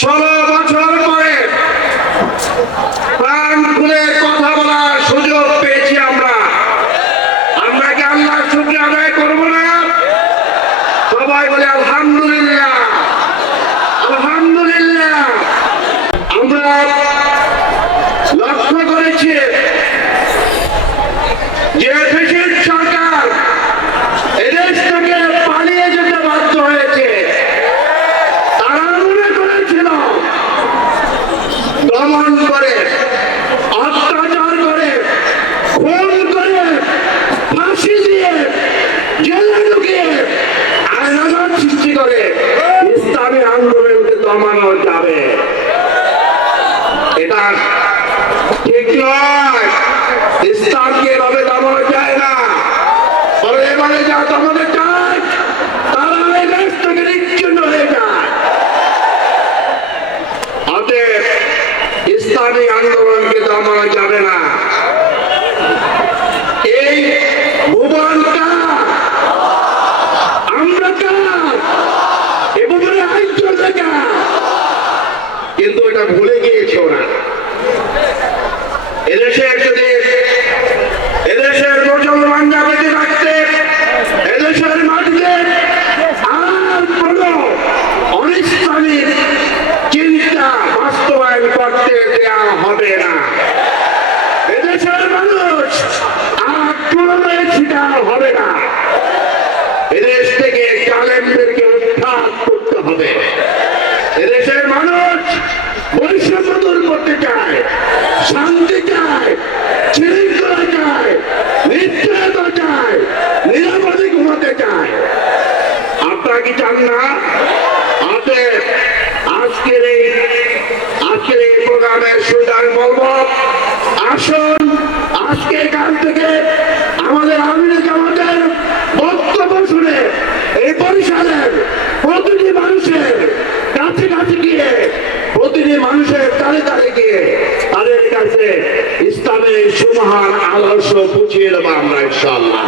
16 বছর পরে প্রাণ খুলে কথা বলার সুযোগ পেয়েছি আমরা কি আল্লাহর শুকরিয়া আদায় করবো না? সবাই বলে আলহামদুলিল্লাহ, আলহামদুলিল্লাহ। আমরা লক্ষ্য করেছি যে দেশের সরকার এদেশ থেকে পালিয়ে যেতে বাধ্য হয়েছে। তারা মনে করেছিল দমন করে, অত্যাচার করে, খুন করে, ফাঁসি দিয়ে, জেলে ঢুকিয়ে আইনাঘাত সৃষ্টি করে ইসলামী আন্দোলনকে দমানো যাবে। এটা ঠিক নয়। ইসলামকে এভাবে দমানো যায় না। এবারে যা দমানো চায় তারা এই দেশ থেকে নিচ্ছিন্ন হয়ে যায়। অতএব ইসলামী আন্দোলনকে দমানো যাবে না। এই ভুবনটা আমরা কার, এ ভুবনে আইন চলবে কার, কিন্তু এটা ভুলে গিয়েছে ওরা। এদেশের যদি এদেশের মুসলমান জাতিকে রাখতে এদেশের মাটিতে আর কোন অনিসলামিক চিন্তা বাস্তবায়ন করতে দেওয়া হবে না। এদেশের মানুষ আর কোনোদিন শিকার হবে না। এদেশ থেকে জালেমদেরকে উদ্ধার করতে হবে। এদেশের মানুষ বৈষম্য দূর করতে চায়, শান্তি চায়, শৃঙ্খলা চায়, নিশ্চয়তা চায়, নিরাপদে ঘুমাতে চায়। আপনারা কি চান না? অতএব আজকের এই প্রোগ্রামের শুরুটা আমি বলবো, আসুন আজকে এখান থেকে আমাদের আমির জামাতের বক্তব্য শুনে এই বরিশালের প্রতিটি মানুষের কাছে কাছে গিয়ে, প্রতিটি মানুষের তালে তালে গিয়ে তাদের কাছে ইসলামের সুমহান আদর্শ পৌঁছিয়ে দেবো আমরা ইনশাআল্লাহ।